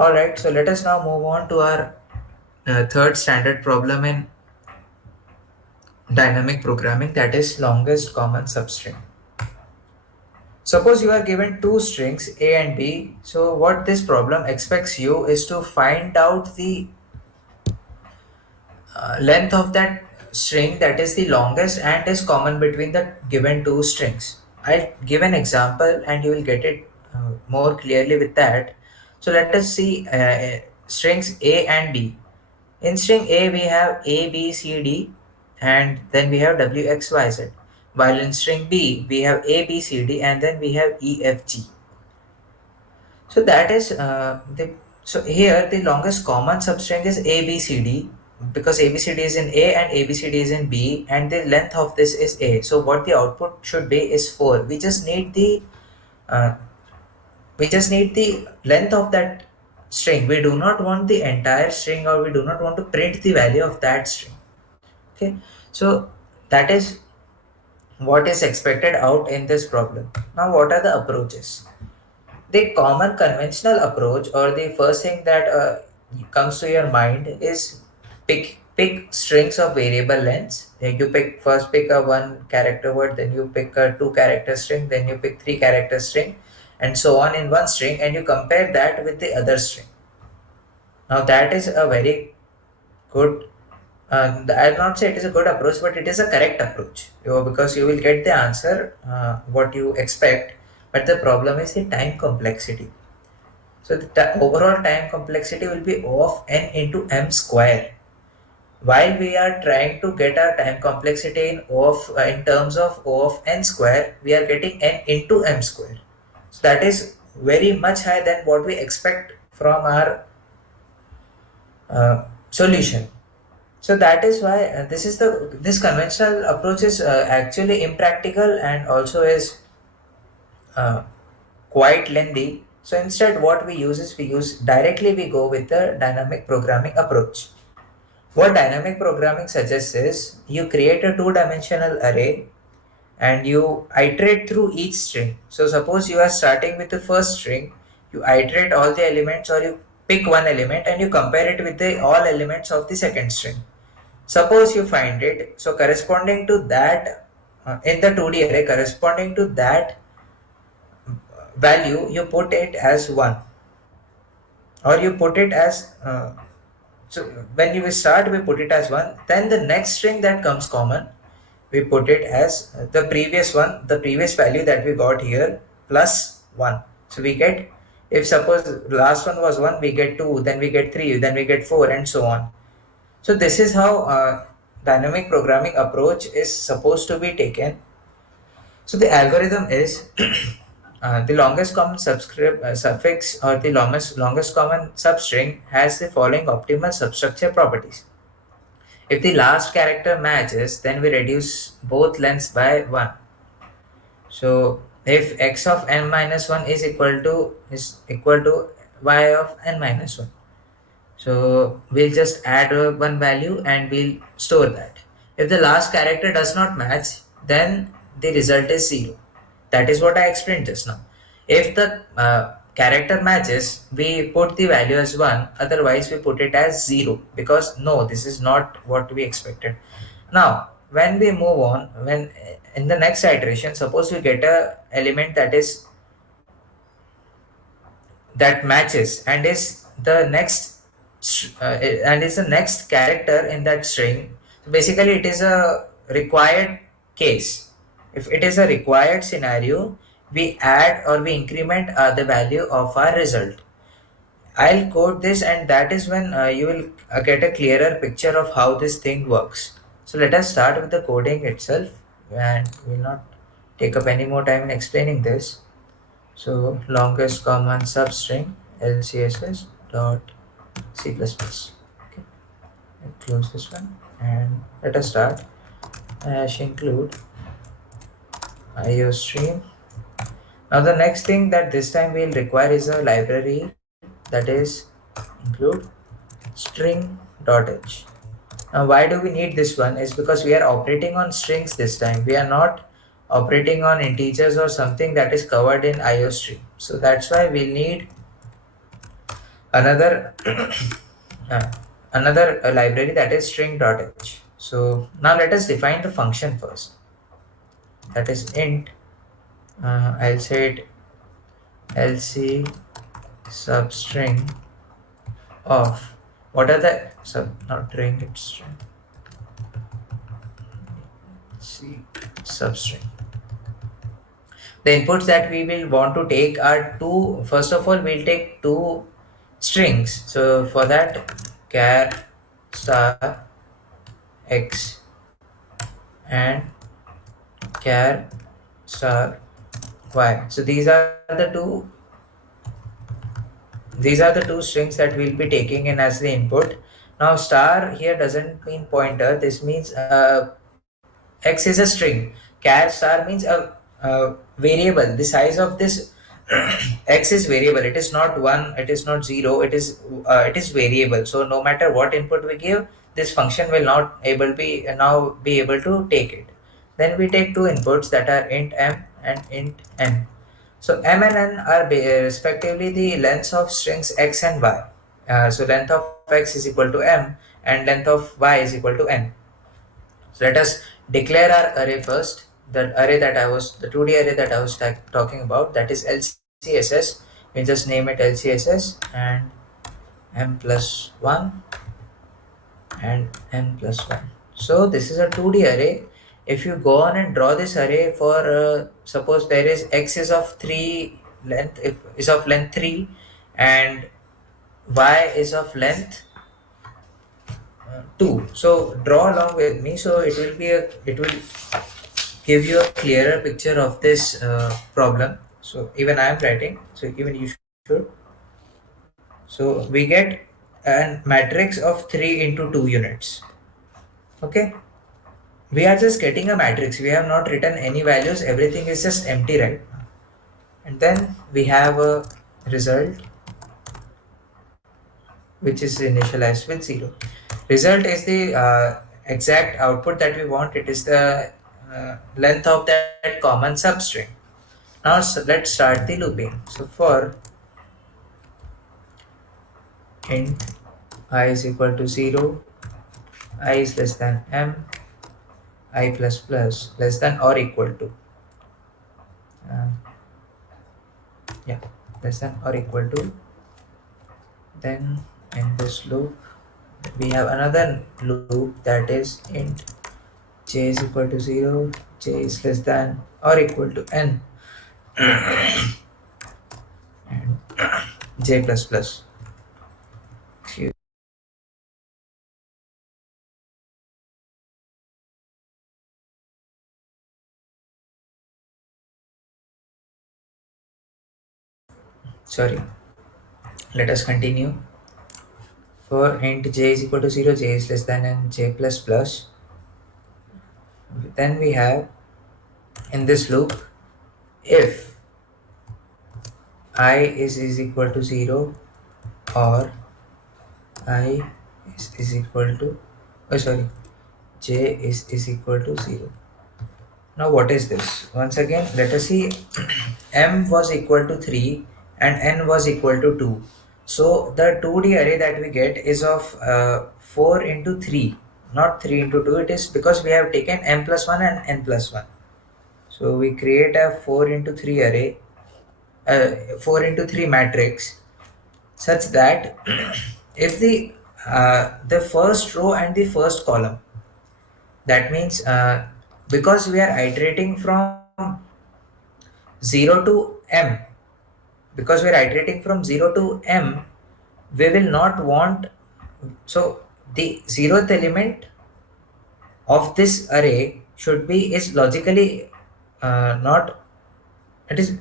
Alright, so let us now move on to our third standard problem in dynamic programming, that is longest common substring. Suppose you are given two strings A and B. So what this problem expects you is to find out the length of that string that is the longest and is common between the given two strings. I'll give an example and you will get it more clearly with that. So let us see strings A and B. In string A, we have A, B, C, D, and then we have W, X, Y, Z. While in string B, we have A, B, C, D, and then we have E, F, G. So that is so here the longest common substring is A, B, C, D, because A, B, C, D is in A and A, B, C, D is in B, and the length of this is A. So what the output should be is 4. Uh, we just need the length of that string. We do not want the entire string, or we do not want to print the value of that string. Okay, so that is what is expected out in this problem. Now what are the approaches? The common conventional approach, or the first thing that comes to your mind, is pick strings of variable lengths. Like you pick a one character word, then you pick a two character string, then you pick three character string, and so on in one string, and you compare that with the other string. Now that is a very good, I'll not say it is a good approach, but it is a correct approach. Because you will get the answer what you expect, but the problem is the time complexity. So the overall time complexity will be O of n into m square. While we are trying to get our time complexity in terms of O of n square, we are getting n into m square. So that is very much higher than what we expect from our solution. So that is why this conventional approach is actually impractical and also is uh, quite lengthy. So instead, what we use is we go with the dynamic programming approach. What dynamic programming suggests is you create a two-dimensional array and you iterate through each string. So suppose you are starting with the first string, you iterate all the elements, or you pick one element and you compare it with the all elements of the second string. Suppose you find it, so corresponding to that in the 2D array, corresponding to that value, you put it as 1, or you put it as so when you start, we put it as 1. Then the next string that comes common, we put it as the previous one, the previous value that we got here, plus 1. So we get, if suppose last one was 1, we get 2, then we get 3, then we get 4, and so on. So this is how dynamic programming approach is supposed to be taken. So the algorithm is the longest common suffix, or the longest common substring has the following optimal substructure properties. If the last character matches, then we reduce both lengths by 1. So if x of n minus 1 is equal to y of n minus 1. So we'll just add one value and we'll store that. If the last character does not match, then the result is 0. That is what I explained just now. If the character matches, we put the value as 1, otherwise we put it as 0, because no, this is not what we expected. Now, when we move on, when in the next iteration, suppose we get a element that matches and is the next and is the next character in that string. So basically it is a required case. If it is a required scenario, we add or we increment the value of our result. I'll code this, and that is when you will get a clearer picture of how this thing works. So let us start with the coding itself, and we'll not take up any more time in explaining this. So longest common substring LCSS dot C++. Okay, I'll close this one and let us start. Hash include IOStream. Now the next thing that this time we'll require is a library, that is include string.h. Now why do we need this one is because we are operating on strings this time. We are not operating on integers or something that is covered in IOStream. So that's why we'll need another uh, another library that is string.h. So now let us define the function first. That is int. I'll say it lc substring of, what are the sub, not string, it's string, c substring. The inputs that we will want to take are two. First of all, we'll take two strings. So for that, char star x and char star y. So these are the two strings that we'll be taking in as the input. Now star here doesn't mean pointer. This means x is a string. Char star means a variable. The size of this x is variable. It is not one. It is not zero. It is variable. So no matter what input we give, this function will not able be now be able to take it. Then we take two inputs that are int m and int n. So m and n are respectively the lengths of strings x and y. So length of x is equal to m and length of y is equal to n. So let us declare our array first. The 2D array that I was talking about, that is LCSS. We just name it LCSS and m plus 1 and n plus 1. So this is a 2D array. If you go on and draw this array for suppose there is x is of 3 length, if is of length 3 and y is of length 2. So draw along with me, so it will give you a clearer picture of this problem. So even I am writing, so even you should. So we get a matrix of 3 into 2 units. Okay, we are just getting a matrix. We have not written any values. Everything is just empty right now. And then we have a result which is initialized with 0. Result is the exact output that we want. It is the length of that common substring. Now let's start the looping. So for int I is equal to 0, I is less than m, I plus plus less than or equal to, uh, yeah, less than or equal to, then in this loop we have another loop that is int j is equal to 0, j is less than or equal to n and j plus plus. Sorry, let us continue. For int j is equal to 0, j is less than n, j plus plus. Then we have in this loop, if is equal to 0 or I is equal to, oh sorry, j is equal to 0. Now what is this? Once again, let us see. M was equal to 3 and n was equal to 2. So the 2D array that we get is of 4 into 3, not 3 into 2. It is because we have taken m plus 1 and n plus 1. So we create a 4 into 3 array, 4 into 3 matrix, such that if the first row and the first column, that means because we are iterating from 0 to m, because we are iterating from 0 to m, we will not want, so the zeroth element of this array should be is logically not, it is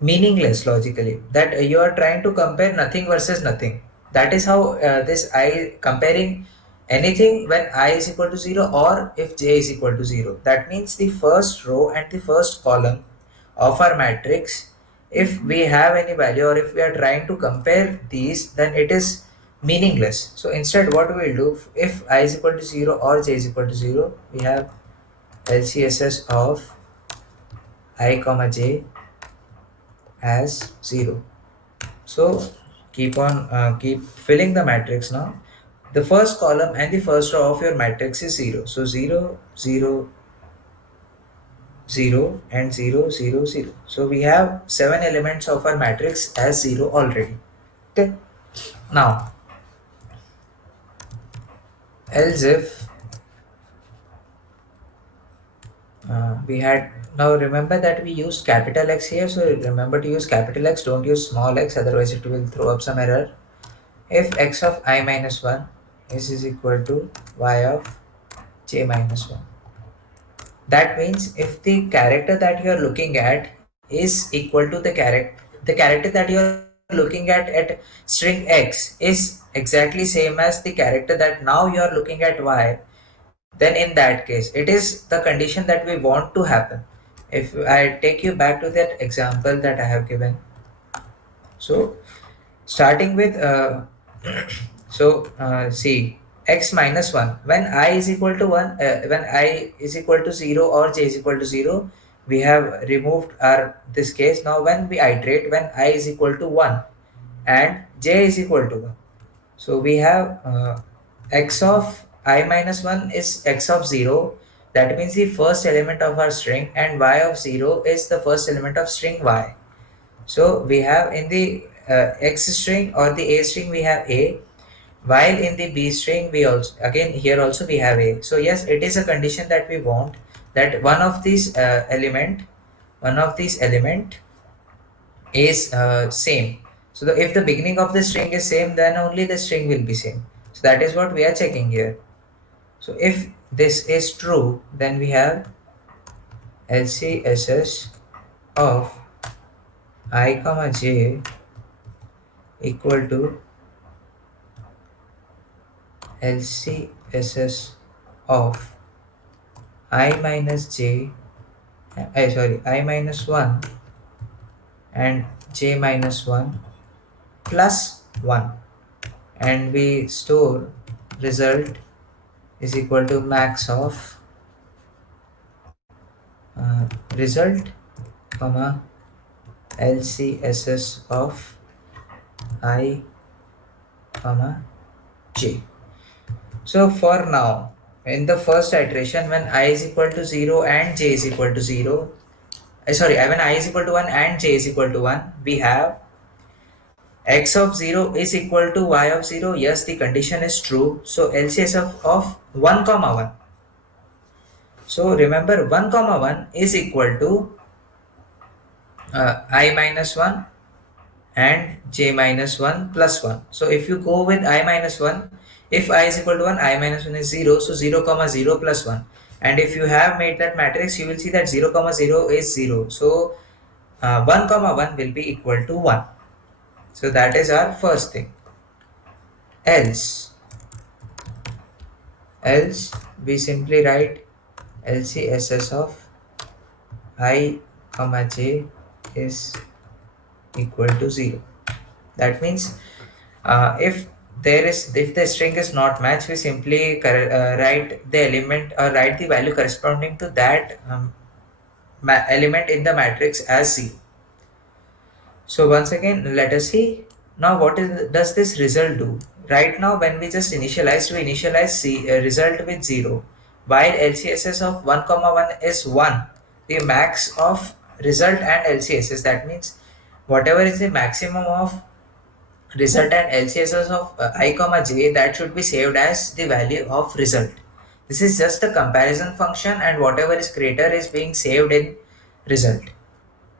meaningless logically, that you are trying to compare nothing versus nothing. That is how this I comparing anything when I is equal to 0 or if j is equal to 0. That means the first row and the first column of our matrix, if we have any value or if we are trying to compare these, then it is meaningless. So instead what we will do, if I is equal to 0 or j is equal to 0, we have LCSS of I comma j as 0. So keep filling the matrix now. The first column and the first row of your matrix is 0. So 0, 0, 0 and 0, 0, 0. So we have 7 elements of our matrix as 0 already. Okay. Now, else if we had, now remember that we used capital X here, so remember to use capital X, don't use small x, otherwise it will throw up some error. If x of I minus 1 is equal to y of j minus 1, that means if the character that you are looking at is equal to the character that you are looking at string x is exactly same as the character that now you are looking at y, then in that case it is the condition that we want to happen. If I take you back to that example that I have given, so starting with see, x minus 1 when I is equal to 1, when I is equal to 0 or j is equal to 0, we have removed our this case. Now when we iterate, when I is equal to 1 and j is equal to 1, so we have x of I minus 1 is x of 0, that means the first element of our string, and y of 0 is the first element of string y. So we have in the x string or the a string we have a, while in the b string we also, again here also we have a. So yes, it is a condition that we want, that one of these element is same. So if the beginning of the string is same, then only the string will be same. So that is what we are checking here. So if this is true, then we have LCSS of I comma j equal to LCSS of I minus j, I minus 1 and j minus 1 plus 1, and we store result is equal to max of result comma LCSS of I comma j. So for now, in the first iteration, when I is equal to 0 and j is equal to 0, when I is equal to 1 and j is equal to 1, we have x of 0 is equal to y of 0. Yes, the condition is true. So LCS of 1 comma 1. So remember 1 comma 1 is equal to I minus 1 and j minus 1 plus 1. So if you go with I minus 1, if I is equal to 1, I minus 1 is 0, so 0 comma 0 plus 1. And if you have made that matrix, you will see that 0 comma 0 is 0. So 1 comma 1 will be equal to 1. So that is our first thing. Else we simply write LCSS of I comma j is equal to 0. That means if the string is not matched, we simply write the element or write the value corresponding to that element in the matrix as 0. So once again, let us see now does this result do. Right now when we just initialize, we initialize result with 0, while LCSS of 1 comma 1 is 1. The max of result and LCSS, that means whatever is the maximum of result and LCSS of I comma j, that should be saved as the value of result. This is just a comparison function, and whatever is greater is being saved in result.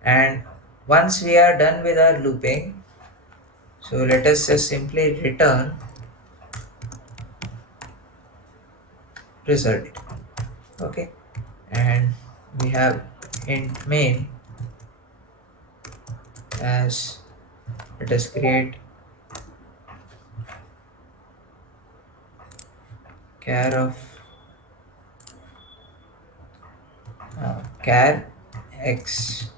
And once we are done with our looping, so let us just simply return result. Okay, and we have int main as, let us create char of char x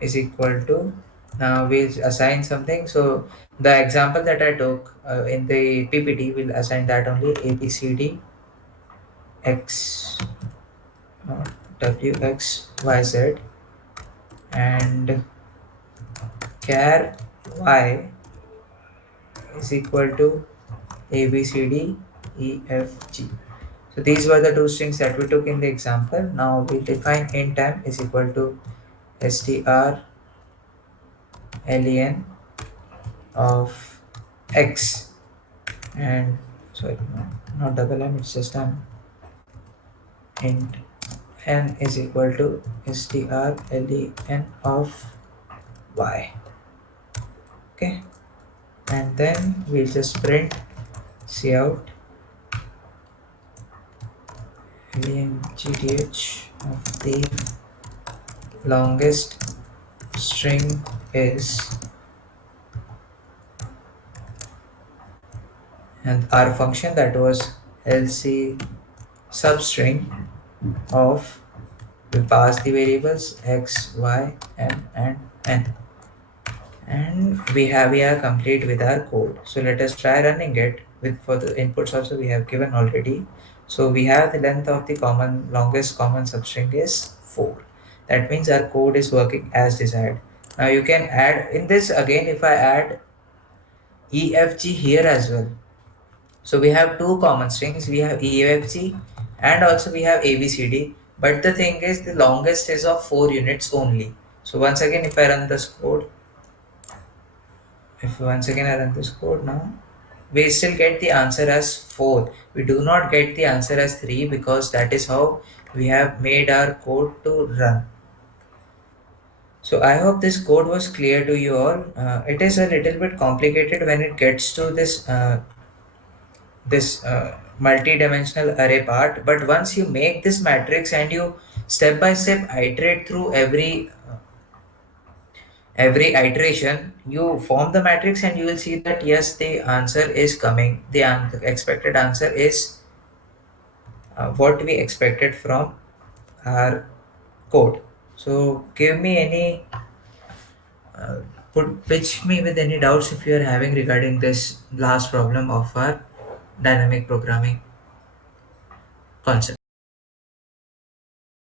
is equal to, now we'll assign something. So the example that I took in the PPT, will assign that only ABCD x WXYZ and char y is equal to A B C D E F G. So these were the two strings that we took in the example. Now we define int m is equal to strlen of x, and sorry, no, not double m, it's just m. Int n is equal to strlen of y. Okay, and then we'll just print cout length of the longest string is, and our function that was lc substring of, we pass the variables x, y, m, and n, and we are complete with our code. So let us try running it with, for the inputs also we have given already. So we have the length of the longest common substring is 4. That means our code is working as desired. Now you can add in this again, if I add efg here as well. So we have two common strings. We have EFG and also we have ABCD. But the thing is, the longest is of 4 units only. So once again, if I run this code, if once again I run this code now, we still get the answer as 4. We do not get the answer as 3 because that is how we have made our code to run. So I hope this code was clear to you all. It is a little bit complicated when it gets to this multi-dimensional array part, but once you make this matrix and you step by step iterate through every iteration, you form the matrix and you will see that yes, the answer is coming, the expected answer is what we expected from our code. So give me any pitch me with any doubts if you are having regarding this last problem of our dynamic programming concept.